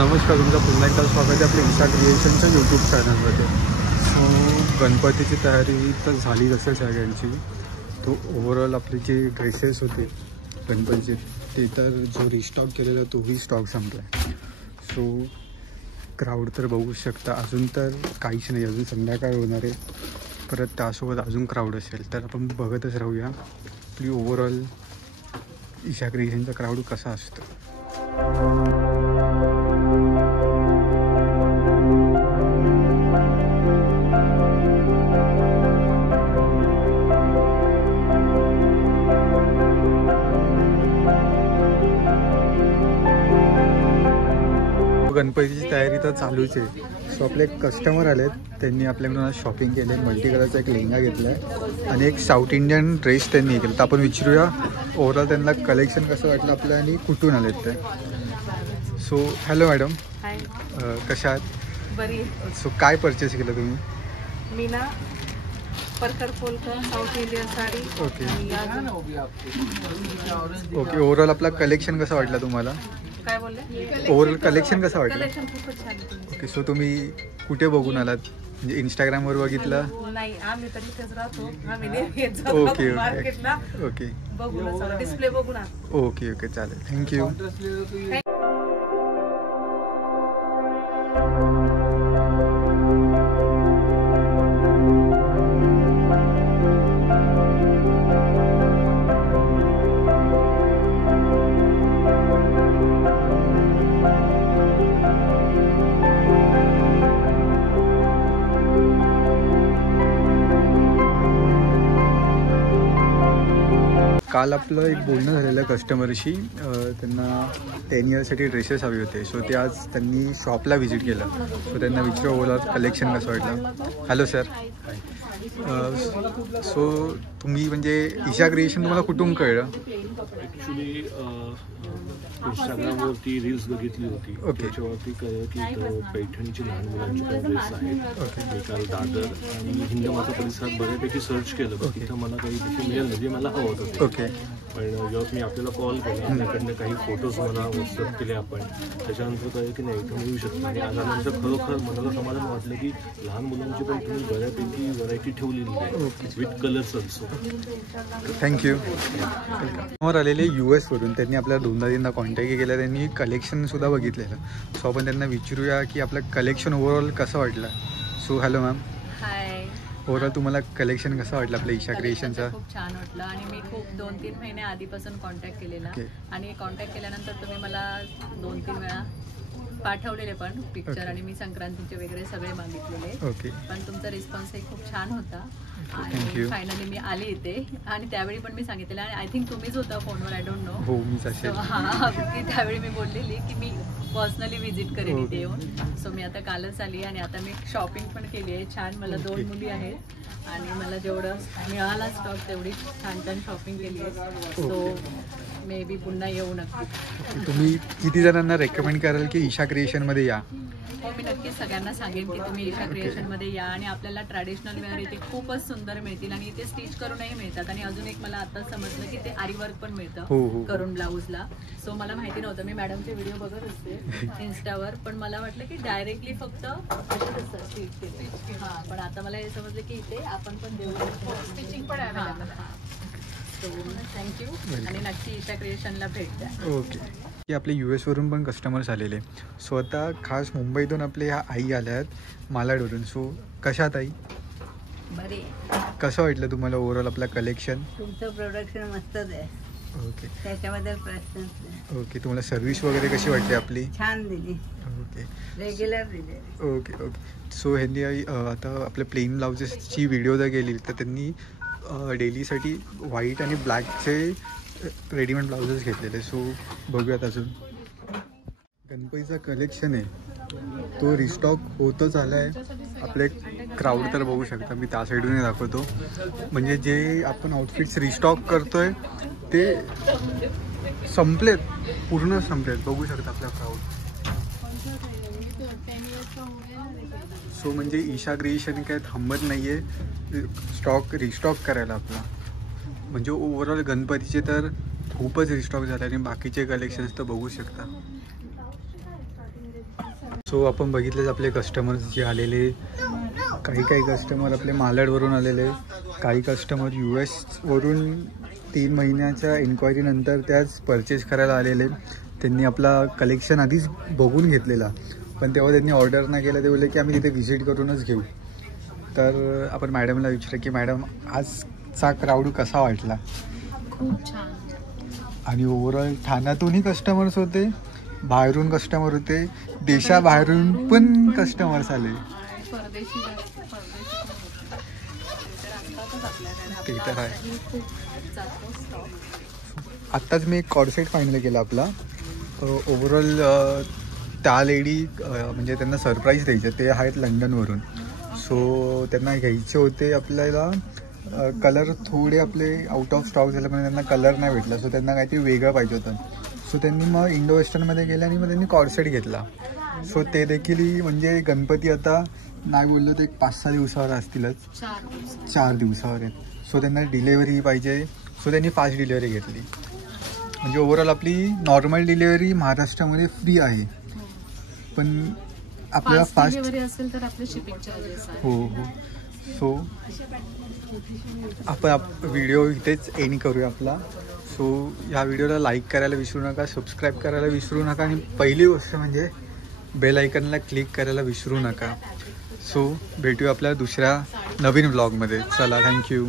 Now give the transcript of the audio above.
नमस्कार, तुमचं पुन्हा एकदा स्वागत आहे आपल्या ईशा क्रिएशनच्या यूट्यूब चॅनलमध्ये. सो गणपतीची तयारी तर झाली जसं सगळ्यांची. तो ओव्हरऑल आपले जे ड्रेसेस होते गणपतीचे ते तर जो रिस्टॉक केलेला तोही स्टॉक संपला आहे. सो क्राऊड तर बघू शकता, अजून तर काहीच नाही, अजून संध्याकाळ होणार आहे. परत त्यासोबत अजून क्राऊड असेल तर आपण बघतच राहूया आपली ओव्हरऑल ईशा क्रिएशनचा क्राऊड कसा असतो. गणपतीची तयारी तर चालूच आहे. सो आपले एक कस्टमर आलेत, त्यांनी आपल्याकडून आज शॉपिंग केले. मल्टी कलरचा एक लेहंगा घेतला आहे आणि एक साऊथ इंडियन ड्रेस त्यांनी केला. तर आपण विचारूया ओव्हरऑल त्यांना कलेक्शन कसं वाटलं आपलं आणि कुठून आलेत ते. सो हॅलो मॅडम, कशा आहात? बरी. सो काय परचेस केलं तुम्ही? मी ना परकर पोलकर south Indian sari. Okay overall आपला कलेक्शन कसं वाटलं तुम्हाला? काय बोलले? ओव्हरऑल कलेक्शन कसं वाटलं? कलेक्शन खूपच छान आहे. ओके, सो तुम्ही कुठे बघून आलात? म्हणजे इंस्टाग्रामवर बघितलं? नाही, आम्ही तर इथेच राहतो. आम्ही नेहमी येत जातो ओके मार्केटला. ओके बघून डिस्प्ले बघून. ओके ओके चालेल, थँक्यू. काल आपलं एक बोलणं झालेलं कस्टमरशी, त्यांना 10 इयर्ससाठी ड्रेसेस हवे होते. सो ते आज त्यांनी शॉपला व्हिजिट केलं. सो त्यांना विचारू ओव्हरऑल कलेक्शन कसं वाटलं. Hello sir. सो तुम्ही म्हणजे ईशा क्रिएशन तुम्हाला कुठून कळलं? ॲक्च्युली इंस्टाग्रामवरती रील्स बघितली होती. ओके. त्याच्यावरती कळलं की पैठणीची लहान मुलांची पण ड्रेस आहेत. ओके. मी काल दादर आणि हिंदमाता परिसरात बऱ्यापैकी सर्च केलं, पण तिथं मला काही तिथे मिळेल नाही जे मला हवं होतं. ओके. पण जेव्हा मी आपल्याला कॉल केला, आपल्याकडनं काही फोटोज मला व्हॉट्सअप केले आपण, त्याच्यानंतर कळलं की नाही इथं मिळू शकतं. आणि आल्यानंतर खरोखर मनाला समाधान वाटलं की लहान मुलांची पण तुम्ही बऱ्यापैकी व्हरायटी ठेवलेली आहे विथ कलर्स ऑल्सो. थँक्यू. समोर आलेले US वरून त्यांनी आपल्याला 2-3दा कॉन्टॅक्ट केला. त्यांनी कलेक्शनसुद्धा बघितलेलं. सो आपण त्यांना विचारूया की आपलं कलेक्शन ओव्हरऑल कसं वाटलं. So hello ma'am. Hi. Overall तुम्हाला कलेक्शन कसं वाटलं आपल्या ईशा क्रिएशनचा? खूप छान वाटलं आणि मी खूप 2-3 महिने आधीपासून कॉन्टॅक्ट केलेला. आणि कॉन्टॅक्ट केल्यानंतर तुम्ही मला 2-3 वेळा पाठवलेले पण पिक्चर आणि मी संक्रांतीचे वगैरे सगळे मागितलेले. ओके. पण तुमचा रिस्पॉन्सही खूप छान होता आणि थँक्यू. फायनली मी आले इथे. आणि त्यावेळी पण मी सांगितलेलं आणि आय थिंक तुम्हीच होता फोनवर, आय डोंट नो. हो मीच असेल. हां, की त्यावेळी मी बोललेली की मी पर्सनली व्हिजिट करेन इथे येऊन. सो मी आता कालच आली आणि आता मी शॉपिंग पण केली आहे छान. मला 2 मुली आहेत आणि मला जेवढं मिळाला स्टॉक तेवढी छान छान शॉपिंग केली आहे. सो मे बी पुन्हा येऊ नक्की. तुम्ही किती जणांना रेकमेंड कराल की ईशा क्रिएशनमध्ये या? हो, मी नक्कीच सगळ्यांना सांगेन की तुम्ही ईशा क्रिएशनमध्ये या आणि आपल्याला ट्रॅडिशनल वेअर इथे खूपच सुंदर मिळतील आणि इथे स्टिच करूनही मिळतात. आणि अजून एक मला आता समजलं की ते आरी वर्क पण मिळतं करून ब्लाऊजला. सो मला माहिती नव्हतं. मी मॅडमचे व्हिडिओ बघत असते इन्स्टावर, पण मला वाटलं की डायरेक्टली फक्त स्टिच केले. हां, पण आता मला हे समजलं की इथे आपण पण देऊ शकतो, स्टिचिंग पण अवेलेबल. थँक्यू आणि नक्की ईशा क्रिएशनला भेट द्या. ओके. की आपले US वरून पण कस्टमर्स आलेले. सो आता खास मुंबईतून आपले ह्या आई आल्या आहेत मालाडवरून. सो कशा ताई? बरे. कसं वाटलं तुम्हाला ओव्हरऑल आपलं कलेक्शन? तुमचं प्रोडक्शन मस्तच आहे. ओके. त्याच्याबद्दल प्रश्नच नाही. ओके. तुम्हाला सर्व्हिस वगैरे कशी वाटते आपली? छान दिली, ओके. रेग्युलर दिली. Okay okay. सो ह्यांनी आता आपल्या प्लेन ब्लाउजेसची व्हिडिओ जर गेली तर त्यांनी डेलीसाठी व्हाईट आणि ब्लॅकचे रेडीमेड ब्लाउजेस घेतलेले. सो बघूयात अजून. गणपतीचा कलेक्शन आहे तो रिस्टॉक होतच आला आहे. आपले क्राऊड तर बघू शकता, मी त्या साईडूनही दाखवतो. म्हणजे जे आपण आउटफिट्स रिस्टॉक करतोय ते संपलेत, पूर्ण संपलेत. बघू शकता आपला क्राऊड. सो म्हणजे ईशा क्रिएशन काय थांबत नाही आहे स्टॉक रिस्टॉक करायला आपला. म्हणजे ओव्हरऑल गणपतीचे तर खूपच रिस्टॉक झाले आणि बाकीचे कलेक्शन्स तर बघू शकता. सो आपण बघितलेच आपले कस्टमर्स जे आलेले, काही कस्टमर आपले मालाडवरून आलेले, काही कस्टमर US वरून 3 महिन्याच्या इन्क्वायरीनंतर त्याच परचेस करायला आलेले. त्यांनी आपला कलेक्शन आधीच बघून घेतलेला, पण तेव्हा त्यांनी ऑर्डर नाही केलं. ते बोलले की आम्ही तिथे व्हिजिट करूनच घेऊ. तर आपण मॅडमला विचारलं की मॅडम आजचा क्राऊड कसा वाटला? खूप छान. आणि ओव्हरऑल ठाण्यातूनही कस्टमर्स होते, बाहेरून कस्टमर होते, देशाबाहेरून पण कस्टमर्स आले. ते तर आहे. आत्ताच मी एक कॉर्सेट फायनल केला आपला. ओव्हरऑल त्या लेडी म्हणजे त्यांना सरप्राईज द्यायचे, ते आहेत लंडनवरून. सो त्यांना घ्यायचे होते आपल्याला. कलर थोडे आपले आउट ऑफ स्टॉक झाल्यामुळे त्यांना कलर नाही भेटला. सो त्यांना काहीतरी वेगळं पाहिजे होतं. सो त्यांनी मग इंडो वेस्टर्नमध्ये गेले आणि मग त्यांनी कॉर्सेट घेतला. सो ते देखील म्हणजे गणपती आता नाही बोललो तर एक 5-6 दिवसावर असतीलच. 4 दिवसावर आहेत. सो त्यांना डिलेवरी पाहिजे. सो त्यांनी फास्ट डिलेवरी घेतली. म्हणजे ओव्हरऑल आपली नॉर्मल डिलेवरी महाराष्ट्रामध्ये फ्री आहे, पण आपल्याला फास्ट असेल तर आपले शिपिंग चार्जेस आहे. हो. सो आपण व्हिडिओ इथेच एंड करूया आपला. सो ह्या व्हिडिओला लाईक करायला विसरू नका, सबस्क्राईब करायला विसरू नका, आणि पहिली गोष्ट म्हणजे बेल आयकनला क्लिक करायला विसरू नका. सो भेटूया आपल्या दुसऱ्या नवीन व्लॉगमध्ये. चला, थँक्यू.